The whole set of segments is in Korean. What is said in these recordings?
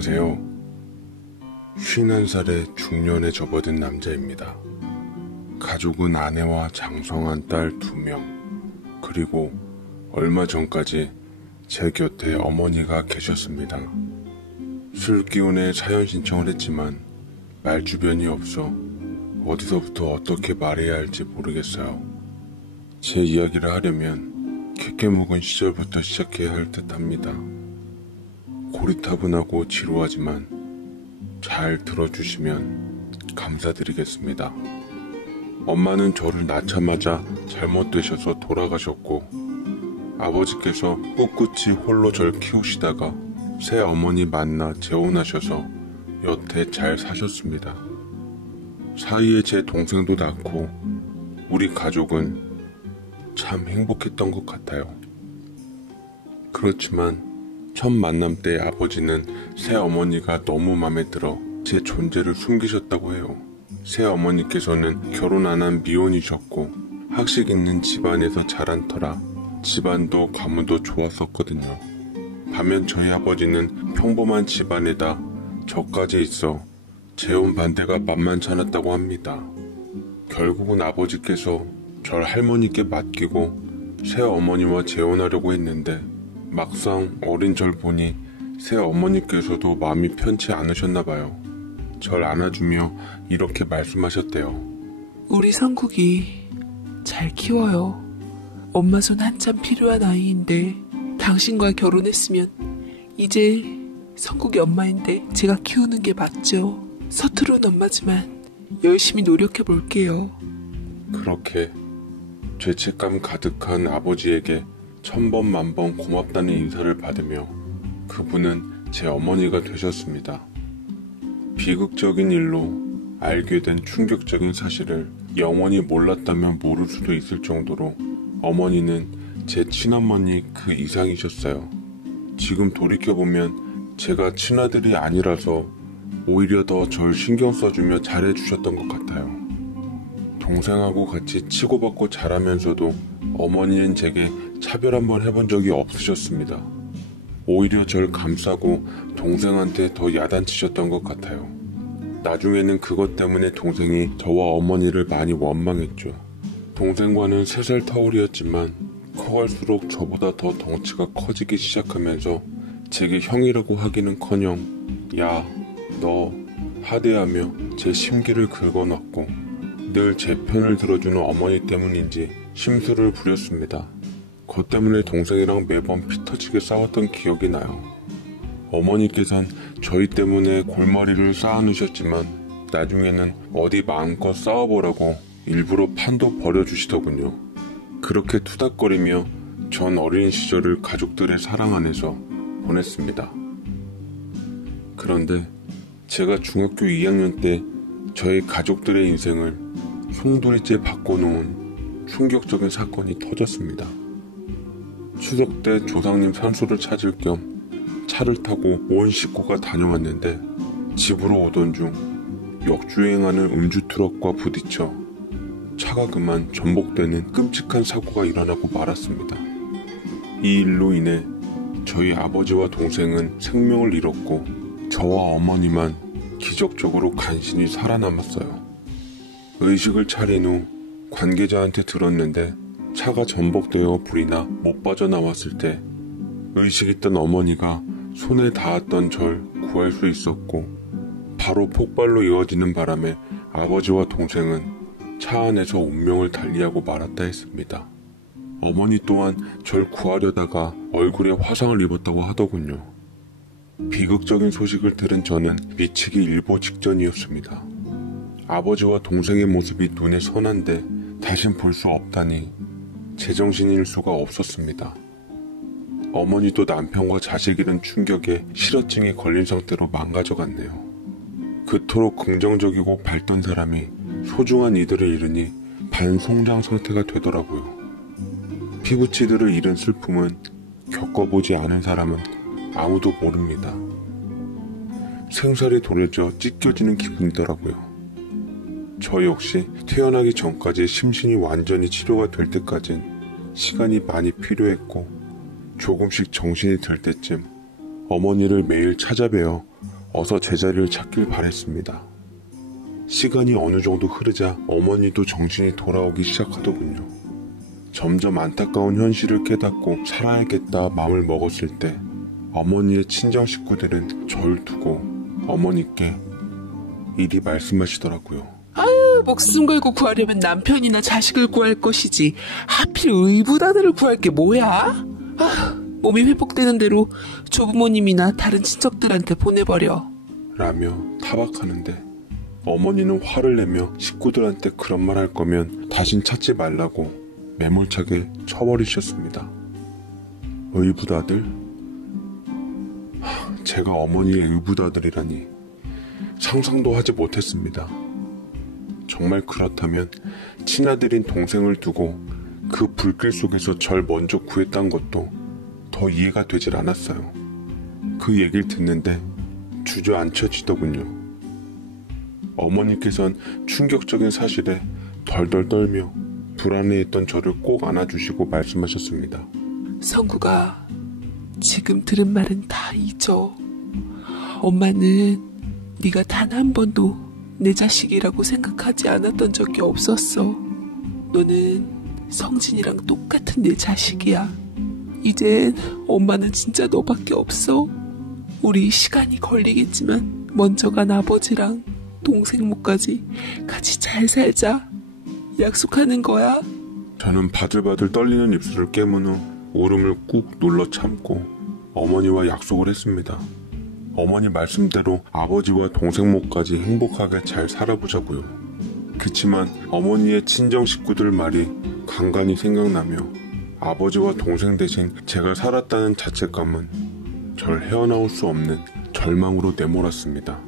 안녕하세요. 51살의 중년에 접어든 남자입니다. 가족은 아내와 장성한 딸 2명, 그리고 얼마 전까지 제 곁에 어머니가 계셨습니다. 술 기운에 사연 신청을 했지만 말주변이 없어 어디서부터 어떻게 말해야 할지 모르겠어요. 제 이야기를 하려면 캐캐묵은 시절부터 시작해야 할 듯합니다. 고리타분하고 지루하지만 잘 들어주시면 감사드리겠습니다. 엄마는 저를 낳자마자 잘못되셔서 돌아가셨고, 아버지께서 꿋꿋이 홀로 절 키우시다가 새 어머니 만나 재혼하셔서 여태 잘 사셨습니다. 사이에 제 동생도 낳고 우리 가족은 참 행복했던 것 같아요. 그렇지만 첫 만남 때 아버지는 새 어머니가 너무 마음에 들어 제 존재를 숨기셨다고 해요. 새 어머니께서는 결혼 안 한 미혼이셨고 학식 있는 집안에서 자란 터라 집안도 가문도 좋았었거든요. 반면 저희 아버지는 평범한 집안에다 저까지 있어 재혼 반대가 만만찮았다고 합니다. 결국은 아버지께서 절 할머니께 맡기고 새 어머니와 재혼하려고 했는데 막상 어린 절 보니 새 어머니께서도 마음이 편치 않으셨나봐요. 절 안아주며 이렇게 말씀하셨대요. 우리 성국이 잘 키워요. 엄마 손 한참 필요한 아이인데 당신과 결혼했으면 이제 성국이 엄마인데 제가 키우는 게 맞죠. 서투른 엄마지만 열심히 노력해 볼게요. 그렇게 죄책감 가득한 아버지에게 천번 만번 고맙다는 인사를 받으며 그분은 제 어머니가 되셨습니다. 비극적인 일로 알게 된 충격적인 사실을 영원히 몰랐다면 모를 수도 있을 정도로 어머니는 제 친어머니 그 이상이셨어요. 지금 돌이켜보면 제가 친아들이 아니라서 오히려 더 절 신경 써주며 잘해주셨던 것 같아요. 동생하고 같이 치고받고 자라면서도 어머니는 제게 차별 한번 해본 적이 없으셨습니다. 오히려 절 감싸고 동생한테 더 야단치셨던 것 같아요. 나중에는 그것 때문에 동생이 저와 어머니를 많이 원망했죠. 동생과는 3살 터울이었지만 커갈수록 저보다 더 덩치가 커지기 시작하면서 제게 형이라고 하기는커녕 야, 너 하대하며 제 심기를 긁어놨고 늘 제 편을 들어주는 어머니 때문인지 심술을 부렸습니다. 그것 때문에 동생이랑 매번 피터지게 싸웠던 기억이 나요. 어머니께선 저희 때문에 골머리를 쌓아놓으셨지만 나중에는 어디 마음껏 싸워보라고 일부러 판도 버려주시더군요. 그렇게 투닥거리며 전 어린 시절을 가족들의 사랑 안에서 보냈습니다. 그런데 제가 중학교 2학년 때 저희 가족들의 인생을 송두리째 바꿔놓은 충격적인 사건이 터졌습니다. 추석 때 조상님 산소를 찾을 겸 차를 타고 온 식구가 다녀왔는데 집으로 오던 중 역주행하는 음주 트럭과 부딪혀 차가 그만 전복되는 끔찍한 사고가 일어나고 말았습니다. 이 일로 인해 저희 아버지와 동생은 생명을 잃었고 저와 어머니만 기적적으로 간신히 살아남았어요. 의식을 차린 후 관계자한테 들었는데 차가 전복되어 불이 나 못 빠져나왔을 때 의식 있던 어머니가 손에 닿았던 절 구할 수 있었고 바로 폭발로 이어지는 바람에 아버지와 동생은 차 안에서 운명을 달리하고 말았다 했습니다. 어머니 또한 절 구하려다가 얼굴에 화상을 입었다고 하더군요. 비극적인 소식을 들은 저는 미치기 일보 직전이었습니다. 아버지와 동생의 모습이 눈에 선한데 다신 볼 수 없다니 제정신일 수가 없었습니다. 어머니도 남편과 자식 잃은 충격에 실어증이 걸린 상태로 망가져갔네요. 그토록 긍정적이고 밝던 사람이 소중한 이들을 잃으니 반송장 상태가 되더라고요. 피부치들을 잃은 슬픔은 겪어보지 않은 사람은 아무도 모릅니다. 생살이 도래져 찢겨지는 기분이더라고요. 저 역시 태어나기 전까지 심신이 완전히 치료가 될 때까진 시간이 많이 필요했고 조금씩 정신이 들 때쯤 어머니를 매일 찾아뵈어 어서 제자리를 찾길 바랬습니다. 시간이 어느 정도 흐르자 어머니도 정신이 돌아오기 시작하더군요. 점점 안타까운 현실을 깨닫고 살아야겠다 마음을 먹었을 때 어머니의 친정 식구들은 저를 두고 어머니께 이리 말씀하시더라고요. 아유, 목숨 걸고 구하려면 남편이나 자식을 구할 것이지 하필 의붓아들을 구할 게 뭐야? 몸이 회복되는 대로 조부모님이나 다른 친척들한테 보내버려. 라며 타박하는데 어머니는 화를 내며 식구들한테 그런 말 할 거면 다신 찾지 말라고 매몰차게 쳐버리셨습니다. 의붓아들? 제가 어머니의 의붓아들이라니 상상도 하지 못했습니다. 정말 그렇다면 친아들인 동생을 두고 그 불길 속에서 절 먼저 구했다는 것도 더 이해가 되질 않았어요. 그 얘기를 듣는데 주저앉혀지더군요. 어머니께선 충격적인 사실에 덜덜 떨며 불안해했던 저를 꼭 안아주시고 말씀하셨습니다. 성구가 지금 들은 말은 다 잊어. 엄마는 네가 단 한 번도 내 자식이라고 생각하지 않았던 적이 없었어. 너는 성진이랑 똑같은 내 자식이야. 이젠 엄마는 진짜 너밖에 없어. 우리 시간이 걸리겠지만 먼저 간 아버지랑 동생 모까지 같이 잘 살자. 약속하는 거야. 저는 바들바들 떨리는 입술을 깨문 후 울음을 꾹 눌러 참고 어머니와 약속을 했습니다. 어머니 말씀대로 아버지와 동생 모까지 행복하게 잘 살아보자고요. 그치만 어머니의 친정 식구들 말이 간간히 생각나며 아버지와 동생 대신 제가 살았다는 자책감은 절 헤어나올 수 없는 절망으로 내몰았습니다.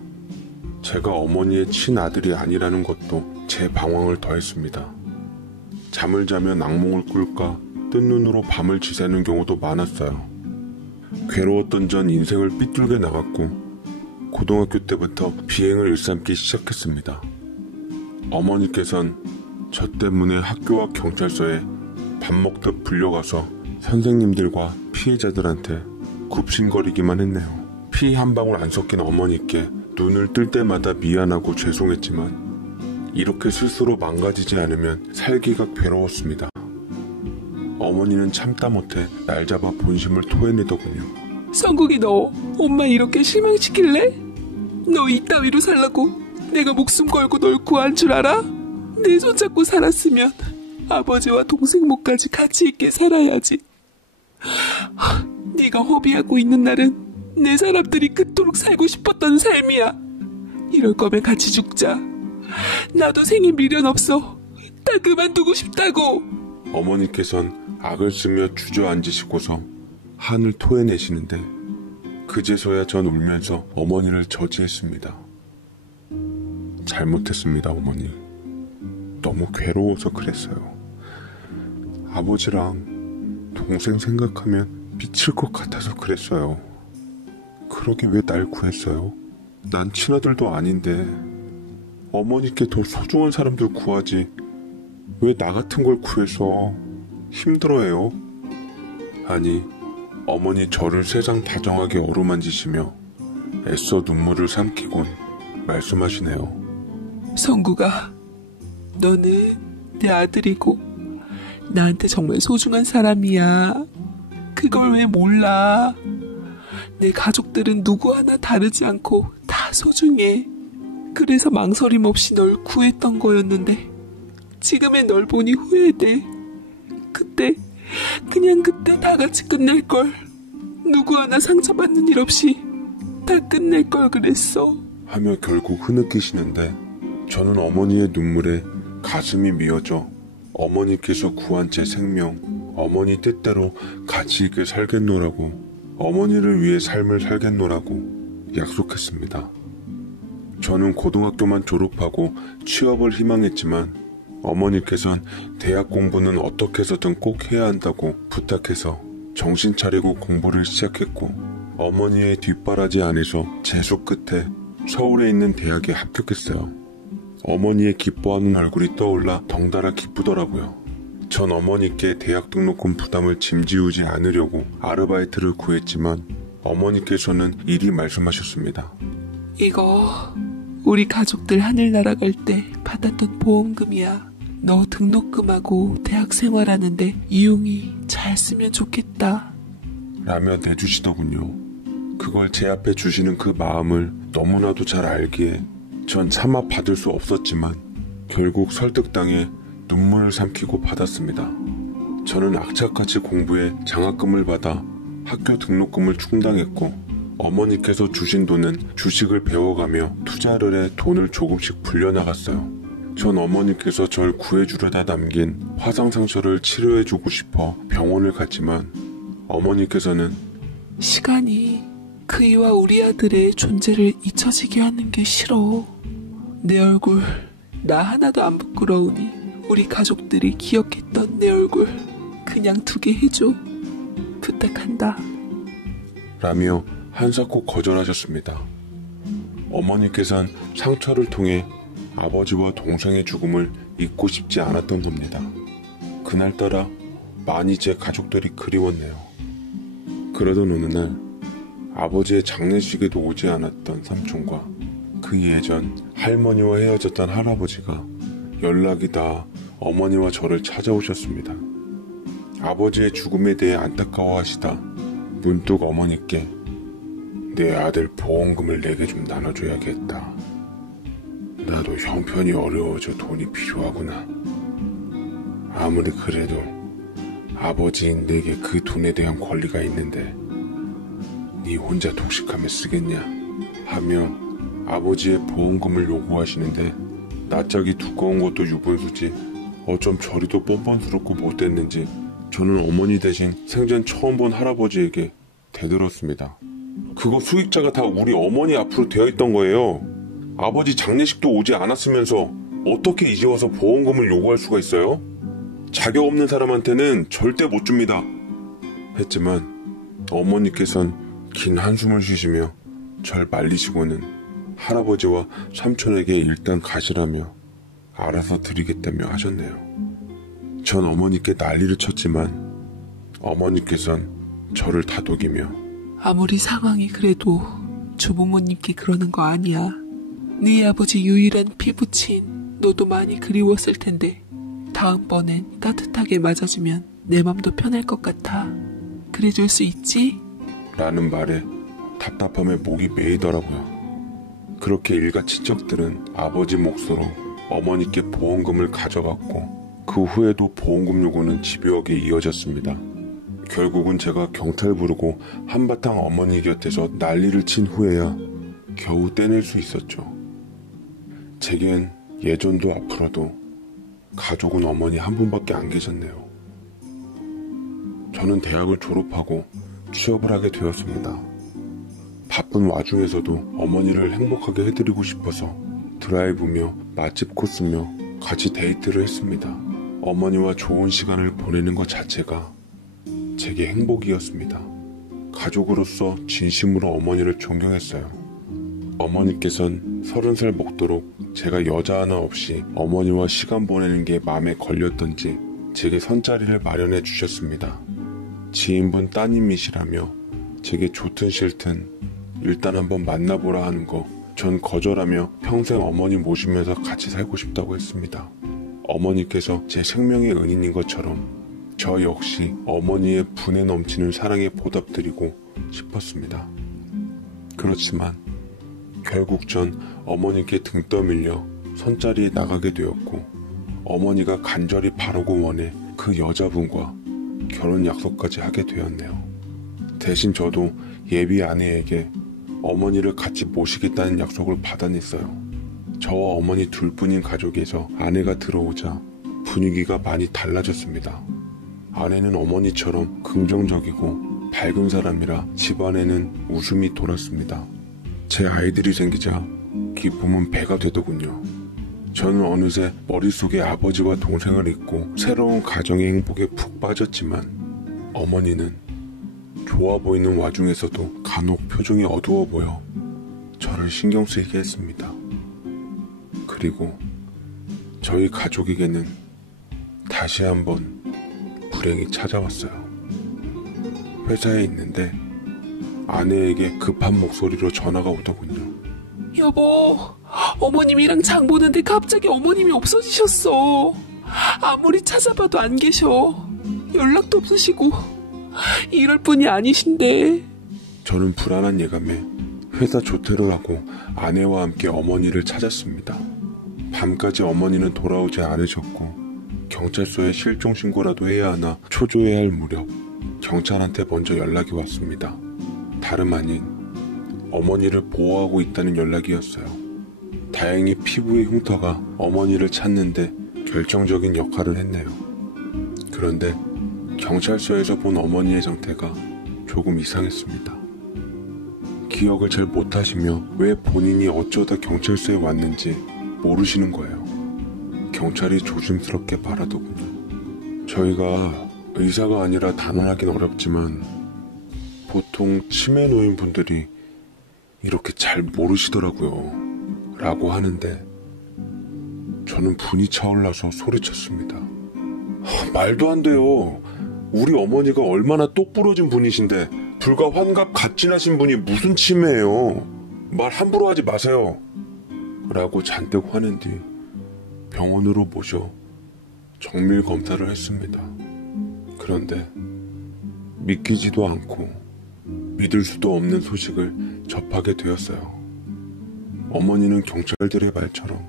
제가 어머니의 친아들이 아니라는 것도 제 방황을 더했습니다. 잠을 자면 악몽을 꿀까 뜬 눈으로 밤을 지새는 경우도 많았어요. 괴로웠던 전 인생을 삐뚤게 나갔고 고등학교 때부터 비행을 일삼기 시작했습니다. 어머니께선 저 때문에 학교와 경찰서에 밥 먹듯 불려가서 선생님들과 피해자들한테 굽신거리기만 했네요. 피 한 방울 안 섞인 어머니께 눈을 뜰 때마다 미안하고 죄송했지만 이렇게 스스로 망가지지 않으면 살기가 괴로웠습니다. 어머니는 참다 못해 날 잡아 본심을 토해내더군요. 성국이 너 엄마 이렇게 실망시킬래? 너 이따위로 살라고 내가 목숨 걸고 널 구한 줄 알아? 내 손 잡고 살았으면 아버지와 동생 모까지 같이 있게 살아야지. 네가 허비하고 있는 날은 내 사람들이 그토록 살고 싶었던 삶이야. 이럴 거면 같이 죽자. 나도 생일 미련 없어. 다 그만두고 싶다고. 어머니께선 악을 쓰며 주저앉으시고서 한을 토해내시는데 그제서야 전 울면서 어머니를 저지했습니다. 잘못했습니다, 어머니. 너무 괴로워서 그랬어요. 아버지랑 동생 생각하면 미칠 것 같아서 그랬어요. 그러게 왜 날 구했어요? 난 친아들도 아닌데 어머니께 더 소중한 사람들 구하지 왜 나 같은 걸 구해서 힘들어해요? 아니, 어머니 저를 세상 다정하게 어루만지시며 애써 눈물을 삼키곤 말씀하시네요. 성구가 너는 내 아들이고 나한테 정말 소중한 사람이야. 그걸 왜 몰라? 내 가족들은 누구 하나 다르지 않고 다 소중해. 그래서 망설임 없이 널 구했던 거였는데 지금의 널 보니 후회돼. 그때 다 같이 끝낼걸. 누구 하나 상처받는 일 없이 다 끝낼걸 그랬어. 하며 결국 흐느끼시는데 저는 어머니의 눈물에 가슴이 미어져 어머니께서 구한 제 생명, 어머니 뜻대로 가치 있게 살겠노라고, 어머니를 위해 삶을 살겠노라고 약속했습니다. 저는 고등학교만 졸업하고 취업을 희망했지만 어머니께선 대학 공부는 어떻게 해서든 꼭 해야 한다고 부탁해서 정신 차리고 공부를 시작했고 어머니의 뒷바라지 안에서 재수 끝에 서울에 있는 대학에 합격했어요. 어머니의 기뻐하는 얼굴이 떠올라 덩달아 기쁘더라고요. 전 어머니께 대학 등록금 부담을 짐지우지 않으려고 아르바이트를 구했지만 어머니께서는 이리 말씀하셨습니다. 이거 우리 가족들 하늘 날아갈 때 받았던 보험금이야. 너 등록금하고 대학 생활하는데 이용이 잘 쓰면 좋겠다. 라며 내주시더군요. 그걸 제 앞에 주시는 그 마음을 너무나도 잘 알기에 전 차마 받을 수 없었지만 결국 설득당해 눈물을 삼키고 받았습니다. 저는 악착같이 공부해 장학금을 받아 학교 등록금을 충당했고 어머니께서 주신 돈은 주식을 배워가며 투자를 해 돈을 조금씩 불려나갔어요. 전 어머니께서 절 구해주려다 남긴 화상상처를 치료해주고 싶어 병원을 갔지만 어머니께서는 시간이 그이와 우리 아들의 존재를 잊혀지게 하는 게 싫어. 내 얼굴 나 하나도 안 부끄러우니 우리 가족들이 기억했던 내 얼굴 그냥 두게 해줘. 부탁한다. 라며 한사코 거절하셨습니다. 어머니께선 상처를 통해 아버지와 동생의 죽음을 잊고 싶지 않았던 겁니다. 그날따라 많이 제 가족들이 그리웠네요. 그러던 어느 날 아버지의 장례식에도 오지 않았던 삼촌과 그 예전 할머니와 헤어졌던 할아버지가 연락이 닿아 어머니와 저를 찾아오셨습니다. 아버지의 죽음에 대해 안타까워하시다 문득 어머니께 내 아들 보험금을 내게 좀 나눠줘야겠다. 나도 형편이 어려워져 돈이 필요하구나. 아무리 그래도 아버지인 내게 그 돈에 대한 권리가 있는데 네 혼자 독식하며 쓰겠냐 하며 아버지의 보험금을 요구하시는데 낯짝이 두꺼운 것도 유분수지 어쩜 저리도 뻔뻔스럽고 못됐는지 저는 어머니 대신 생전 처음 본 할아버지에게 대들었습니다. 그거 수익자가 다 우리 어머니 앞으로 되어 있던 거예요. 아버지 장례식도 오지 않았으면서 어떻게 이제 와서 보험금을 요구할 수가 있어요? 자격 없는 사람한테는 절대 못 줍니다. 했지만 어머니께선 긴 한숨을 쉬시며 절 말리시고는 할아버지와 삼촌에게 일단 가시라며 알아서 드리겠다며 하셨네요. 전 어머니께 난리를 쳤지만 어머니께선 저를 다독이며 아무리 상황이 그래도 주부모님께 그러는 거 아니야. 네 아버지 유일한 피부친 너도 많이 그리웠을 텐데 다음번엔 따뜻하게 맞아주면 내 맘도 편할 것 같아. 그래줄 수 있지? 라는 말에 답답함에 목이 메이더라고요. 그렇게 일가 친척들은 아버지 몫으로 어머니께 보험금을 가져갔고 그 후에도 보험금 요구는 집요하게 이어졌습니다. 결국은 제가 경찰 부르고 한바탕 어머니 곁에서 난리를 친 후에야 겨우 떼낼 수 있었죠. 제겐 예전도 앞으로도 가족은 어머니 한 분밖에 안 계셨네요. 저는 대학을 졸업하고 취업을 하게 되었습니다. 바쁜 와중에서도 어머니를 행복하게 해드리고 싶어서 드라이브며 맛집 코스며 같이 데이트를 했습니다. 어머니와 좋은 시간을 보내는 것 자체가 제게 행복이었습니다. 가족으로서 진심으로 어머니를 존경했어요. 어머니께선 30살 먹도록 제가 여자 하나 없이 어머니와 시간 보내는 게 마음에 걸렸던지 제게 선자리를 마련해 주셨습니다. 지인분 따님이시라며 제게 좋든 싫든 일단 한번 만나보라 하는 거 전 거절하며 평생 어머니 모시면서 같이 살고 싶다고 했습니다. 어머니께서 제 생명의 은인인 것처럼 저 역시 어머니의 분에 넘치는 사랑에 보답드리고 싶었습니다. 그렇지만 결국 전 어머니께 등 떠밀려 선자리에 나가게 되었고 어머니가 간절히 바라고 원해 그 여자분과 결혼 약속까지 하게 되었네요. 대신 저도 예비 아내에게 어머니를 같이 모시겠다는 약속을 받아냈어요. 저와 어머니 둘뿐인 가족에서 아내가 들어오자 분위기가 많이 달라졌습니다. 아내는 어머니처럼 긍정적이고 밝은 사람이라 집안에는 웃음이 돌았습니다. 제 아이들이 생기자 기쁨은 배가 되더군요. 저는 어느새 머릿속에 아버지와 동생을 잊고 새로운 가정의 행복에 푹 빠졌지만 어머니는 좋아 보이는 와중에서도 간혹 표정이 어두워 보여 저를 신경 쓰이게 했습니다. 그리고 저희 가족에게는 다시 한번 불행이 찾아왔어요. 회사에 있는데 아내에게 급한 목소리로 전화가 오더군요. 여보, 어머님이랑 장 보는데 갑자기 어머님이 없어지셨어. 아무리 찾아봐도 안 계셔. 연락도 없으시고 이럴 뿐이 아니신데. 저는 불안한 예감에 회사 조퇴를 하고 아내와 함께 어머니를 찾았습니다. 밤까지 어머니는 돌아오지 않으셨고 경찰서에 실종 신고라도 해야 하나 초조해야 할 무렵 경찰한테 먼저 연락이 왔습니다. 다름 아닌 어머니를 보호하고 있다는 연락이었어요. 다행히 피부의 흉터가 어머니를 찾는데 결정적인 역할을 했네요. 그런데 경찰서에서 본 어머니의 상태가 조금 이상했습니다. 기억을 잘 못하시며 왜 본인이 어쩌다 경찰서에 왔는지 모르시는 거예요. 경찰이 조심스럽게 말하더군요. 저희가 의사가 아니라 단언하긴 어렵지만 보통 치매 노인분들이 이렇게 잘 모르시더라고요. 라고 하는데 저는 분이 차올라서 소리쳤습니다. 말도 안 돼요. 우리 어머니가 얼마나 똑부러진 분이신데 불과 환갑 갓 지나신 분이 무슨 치매예요. 말 함부로 하지 마세요. 라고 잔뜩 화낸 뒤 병원으로 모셔 정밀 검사를 했습니다. 그런데 믿기지도 않고 믿을 수도 없는 소식을 접하게 되었어요. 어머니는 경찰들의 말처럼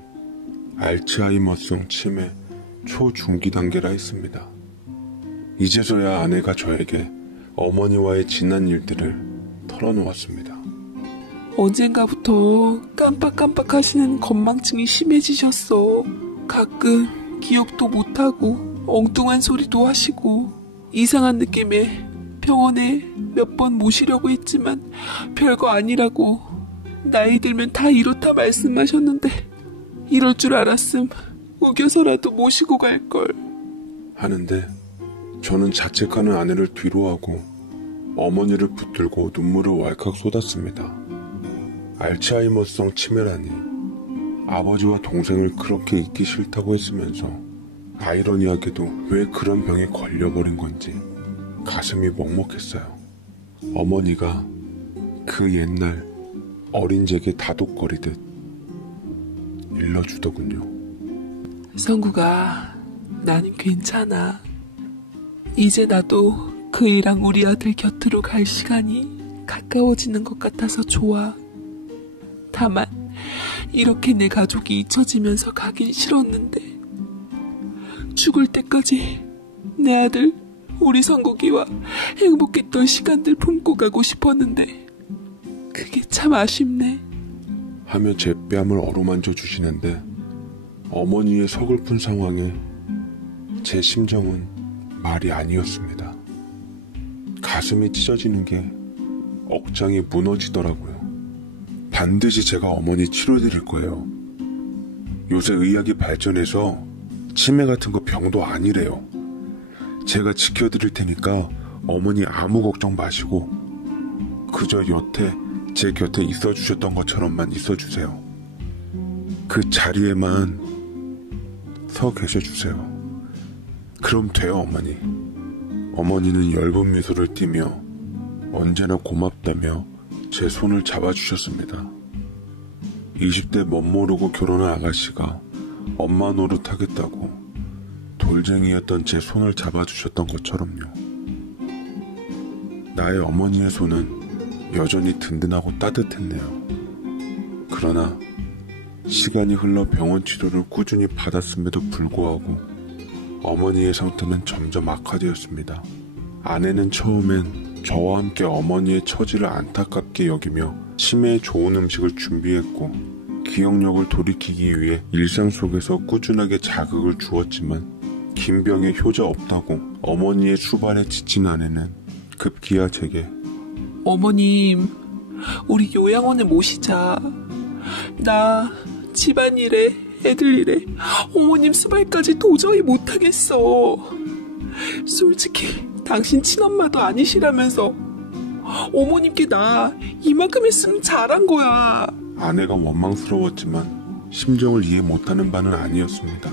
알츠하이머성 치매 초중기 단계라 했습니다. 이제서야 아내가 저에게 어머니와의 지난 일들을 털어놓았습니다. 언젠가부터 깜빡깜빡 하시는 건망증이 심해지셨어. 가끔 기억도 못하고 엉뚱한 소리도 하시고 이상한 느낌에 병원에 몇 번 모시려고 했지만 별거 아니라고 나이 들면 다 이렇다 말씀하셨는데 이럴 줄 알았음 우겨서라도 모시고 갈걸 하는데 저는 자책하는 아내를 뒤로하고 어머니를 붙들고 눈물을 왈칵 쏟았습니다. 알츠하이머성 치매라니 아버지와 동생을 그렇게 잊기 싫다고 했으면서 아이러니하게도 왜 그런 병에 걸려버린 건지 가슴이 먹먹했어요. 어머니가 그 옛날 어린 제게 다독거리듯 일러주더군요. 성구가 나는 괜찮아. 이제 나도 그이랑 우리 아들 곁으로 갈 시간이 가까워지는 것 같아서 좋아. 다만 이렇게 내 가족이 잊혀지면서 가긴 싫었는데 죽을 때까지 내 아들 우리 성국이와 행복했던 시간들 품고 가고 싶었는데 그게 참 아쉽네. 하며 제 뺨을 어루만져 주시는데 어머니의 서글픈 상황에 제 심정은 말이 아니었습니다. 가슴이 찢어지는 게 억장이 무너지더라고요. 반드시 제가 어머니 치료드릴 거예요. 요새 의학이 발전해서 치매 같은 거 병도 아니래요. 제가 지켜드릴 테니까 어머니 아무 걱정 마시고 그저 여태 제 곁에 있어주셨던 것처럼만 있어주세요. 그 자리에만 서 계셔주세요. 그럼 돼요, 어머니. 어머니는 엷은 미소를 띠며 언제나 고맙다며 제 손을 잡아주셨습니다. 20대 멋모르고 결혼한 아가씨가 엄마 노릇하겠다고 돌쟁이였던 제 손을 잡아주셨던 것처럼요. 나의 어머니의 손은 여전히 든든하고 따뜻했네요. 그러나 시간이 흘러 병원 치료를 꾸준히 받았음에도 불구하고 어머니의 상태는 점점 악화되었습니다. 아내는 처음엔 저와 함께 어머니의 처지를 안타깝게 여기며 치매에 좋은 음식을 준비했고 기억력을 돌이키기 위해 일상 속에서 꾸준하게 자극을 주었지만 긴 병에 효자 없다고 어머니의 수발에 지친 아내는 급기야 제게 어머님, 우리 요양원에 모시자. 나 집안일에 애들 일에 어머님 수발까지 도저히 못하겠어. 솔직히 당신 친엄마도 아니시라면서 어머님께 나 이만큼 했으면 잘한 거야. 아내가 원망스러웠지만 심정을 이해 못하는 바는 아니었습니다.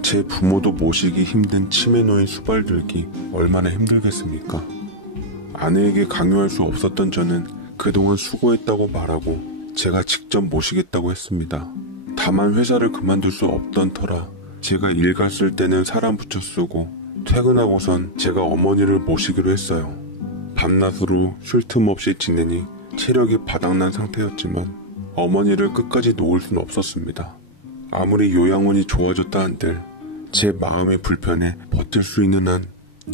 제 부모도 모시기 힘든 치매 노인 수발들기 얼마나 힘들겠습니까? 아내에게 강요할 수 없었던 저는 그동안 수고했다고 말하고 제가 직접 모시겠다고 했습니다. 다만 회사를 그만둘 수 없던 터라 제가 일 갔을 때는 사람 붙여 쓰고 퇴근하고선 제가 어머니를 모시기로 했어요. 밤낮으로 쉴 틈 없이 지내니 체력이 바닥난 상태였지만 어머니를 끝까지 놓을 수는 없었습니다. 아무리 요양원이 좋아졌다 한들 제 마음이 불편해 버틸 수 있는 한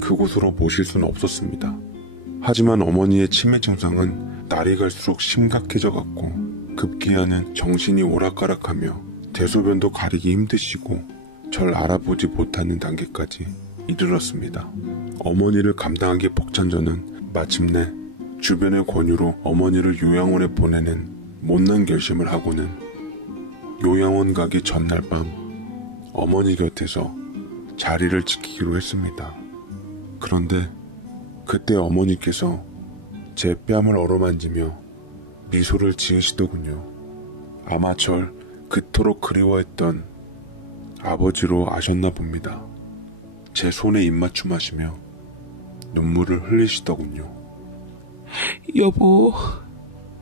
그곳으로 모실 수는 없었습니다. 하지만 어머니의 치매 증상은 날이 갈수록 심각해져 갔고 급기야는 정신이 오락가락하며 대소변도 가리기 힘드시고 절 알아보지 못하는 단계까지 이르렀습니다. 어머니를 감당하기 벅찬 저는 마침내 주변의 권유로 어머니를 요양원에 보내는 못난 결심을 하고는 요양원 가기 전날 밤 어머니 곁에서 자리를 지키기로 했습니다. 그런데 그때 어머니께서 제 뺨을 어루만지며 미소를 지으시더군요. 아마 절 그토록 그리워했던 아버지로 아셨나 봅니다. 제 손에 입맞춤 하시며 눈물을 흘리시더군요. 여보,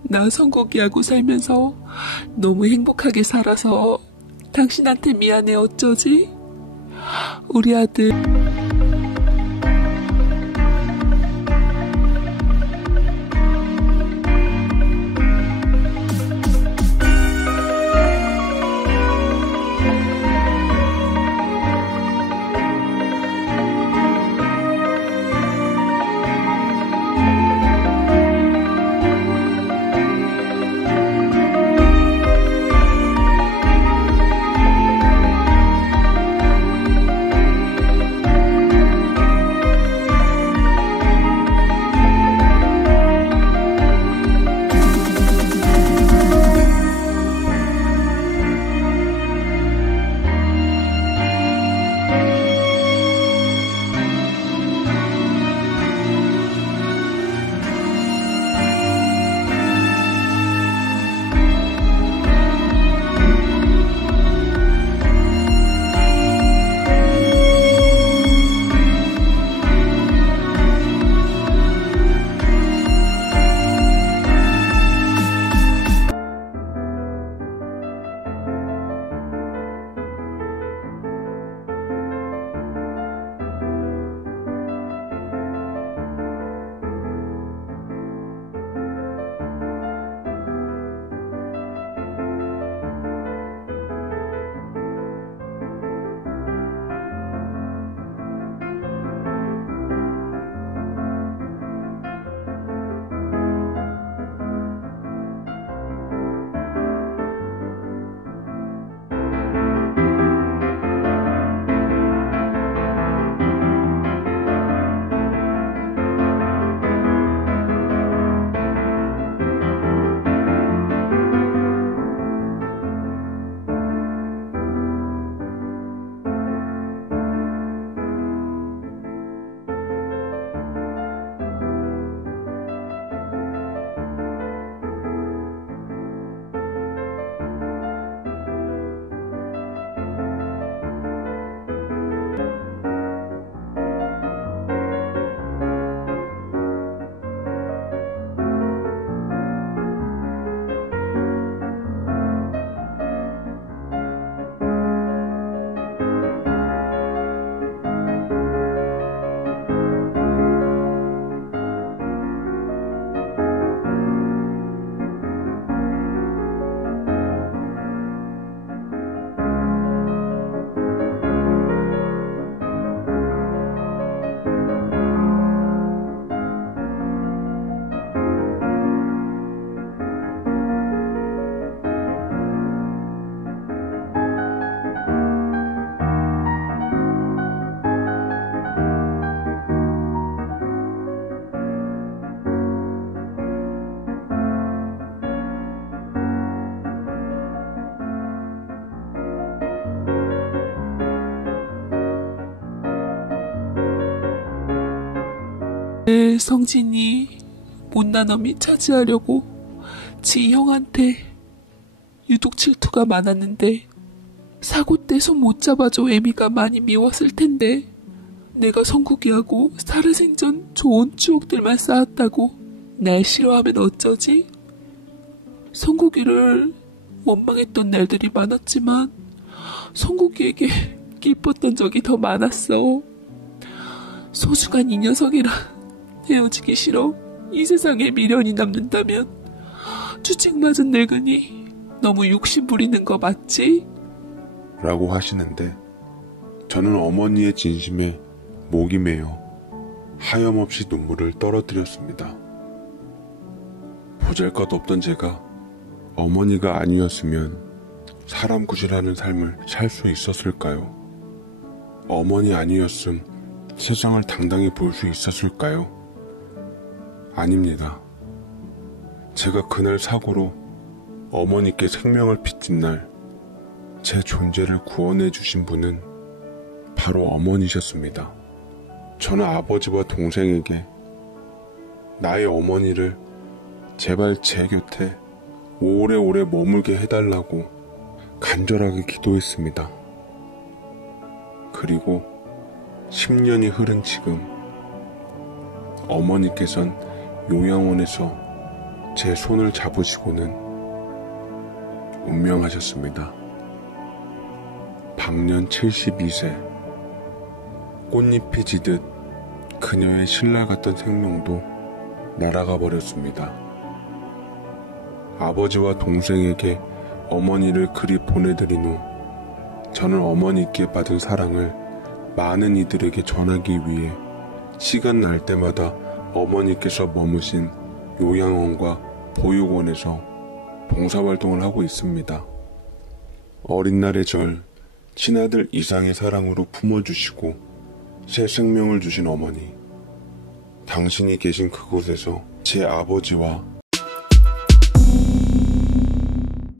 나 성국이하고 살면서 너무 행복하게 살아서 당신한테 미안해. 어쩌지? 우리 아들 성진이 못난 놈이 차지하려고 지 형한테 유독 질투가 많았는데 사고 때 손 못 잡아줘 애미가 많이 미웠을 텐데 내가 성국이하고 살아생전 좋은 추억들만 쌓았다고 날 싫어하면 어쩌지? 성국이를 원망했던 날들이 많았지만 성국이에게 기뻤던 적이 더 많았어. 소중한 이 녀석이랑 헤어지기 싫어. 이 세상에 미련이 남는다면 주책맞은 늙은이 너무 욕심 부리는 거 맞지? 라고 하시는데 저는 어머니의 진심에 목이 메어 하염없이 눈물을 떨어뜨렸습니다. 보잘것없던 제가 어머니가 아니었으면 사람 구실하는 삶을 살 수 있었을까요? 어머니 아니었음 세상을 당당히 볼 수 있었을까요? 아닙니다. 제가 그날 사고로 어머니께 생명을 빚진 날 제 존재를 구원해 주신 분은 바로 어머니셨습니다. 저는 아버지와 동생에게 나의 어머니를 제발 제 곁에 오래오래 머물게 해달라고 간절하게 기도했습니다. 그리고 10년이 흐른 지금 어머니께선 요양원에서 제 손을 잡으시고는 운명하셨습니다. 방년 72세, 꽃잎이 지듯 그녀의 신라 같던 생명도 날아가 버렸습니다. 아버지와 동생에게 어머니를 그리 보내드린 후 저는 어머니께 받은 사랑을 많은 이들에게 전하기 위해 시간 날 때마다 어머니께서 머무신 요양원과 보육원에서 봉사활동을 하고 있습니다. 어린 날의 절 친아들 이상의 사랑으로 품어주시고 새 생명을 주신 어머니, 당신이 계신 그곳에서 제 아버지와